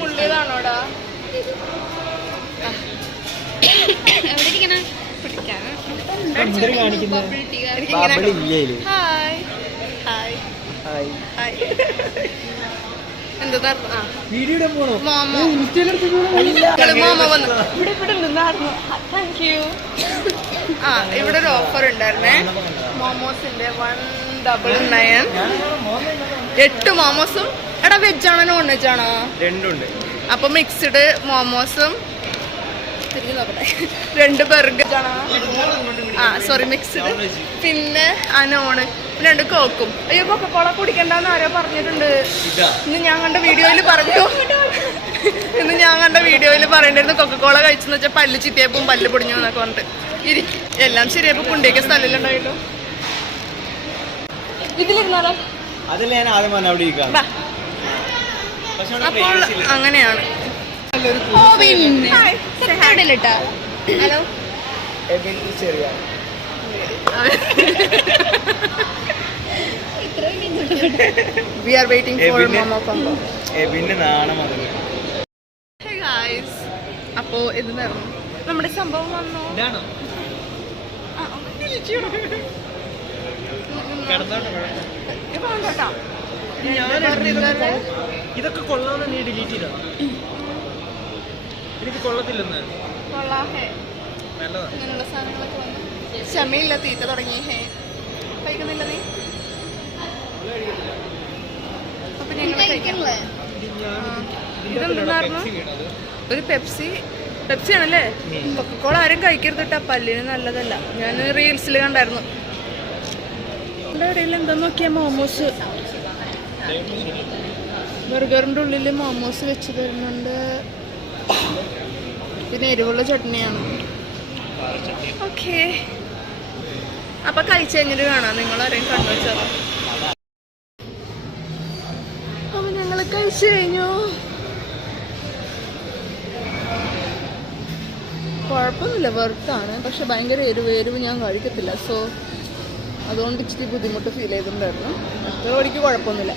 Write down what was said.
മുള്ളിയതാണോടാ? എവിടെ ഇരിക്കണ? പിടിക്കാന് എന്താ ഇവിടെ ഒരു ഓഫർ ഉണ്ടായിരുന്നേ മോമോസിന്റെ 199. 8 മോമോസും. എടാ വെജാണോ നോൺ വെജാണോ? രണ്ടുണ്ട്. അപ്പൊ മിക്സ്ഡ് മോമോസും 2 ബർഗറാണോ? Sorry mixed. പിന്നെ നോണ് 2 കോക്കും. അയ്യോ കൊക്കക്കോള കുടിക്കണ്ടെന്ന് ആരോ പറഞ്ഞിട്ടുണ്ട്. ഇന്ന് ഞാൻ കണ്ട വീഡിയോയിൽ പറയണ്ടായിരുന്നു കൊക്കക്കോള കഴിച്ചെന്ന് വെച്ചാൽ പല്ല് ചിറ്റിയപ്പം പല്ല് പൊടിഞ്ഞു എന്നൊക്കെ പറഞ്ഞിട്ട് ഇരിക്കും. എല്ലാം ശരിയപ്പോ കുണ്ടിയൊക്കെ സ്ഥലമില്ലുണ്ടായല്ലോ. ഇതിലിരുന്നാലോ? അപ്പോൾ അങ്ങനെയാണ്. Hello we are waiting for momo combo. Hey guys, അപ്പോ ഇത് നടന്നു. നമ്മുടെ സംഭവം വന്നു. ഇതൊക്കെ കൊള്ളാന്ന് നീ ഡിലീറ്റ് ചെയ്താ? എനിക്ക് കൊള്ളത്തില്ലെന്ന്. ഇങ്ങനെയുള്ള സാധനങ്ങളൊക്കെ വന്നു. ക്ഷമയില്ല, തീറ്റ തുടങ്ങി. കഴിക്കുന്നില്ല നീ? അപ്പൊ ഞങ്ങൾ ഇതെന്തായിരുന്നു? ഒരു പെപ്സി ആണല്ലേ? കൊക്കക്കോള ആരും കഴിക്കരുത് കേട്ടോ, പല്ലിന് നല്ലതല്ല. ഞാൻ റീൽസിൽ കണ്ടായിരുന്നു. എൻ്റെ ഇടയിൽ എന്താ നോക്കിയാ മോമോസ്, ബർഗറിൻ്റെ ഉള്ളിൽ മോമോസ് വെച്ച് തരുന്നുണ്ട്. പിന്നെ എരിവുള്ള ചട്നിയാണ്. ഓക്കെ, അപ്പൊ കഴിച്ചു കഴിഞ്ഞിട്ട് കാണാം. നിങ്ങളാരെയും കണ്ടു വെച്ചാൽ അപ്പൊ ഞങ്ങൾ കഴിച്ചു കഴിഞ്ഞു. കുഴപ്പമൊന്നുമില്ല, വെർത്താണ്. പക്ഷെ ഭയങ്കര എരിവ് ഞാൻ കഴിക്കത്തില്ല. സോ അതുകൊണ്ട് ഇച്ചിരി ബുദ്ധിമുട്ട് ഫീൽ ചെയ്തിട്ടുണ്ടായിരുന്നു. മറ്റേ വഴിക്ക് കുഴപ്പമൊന്നുമില്ല.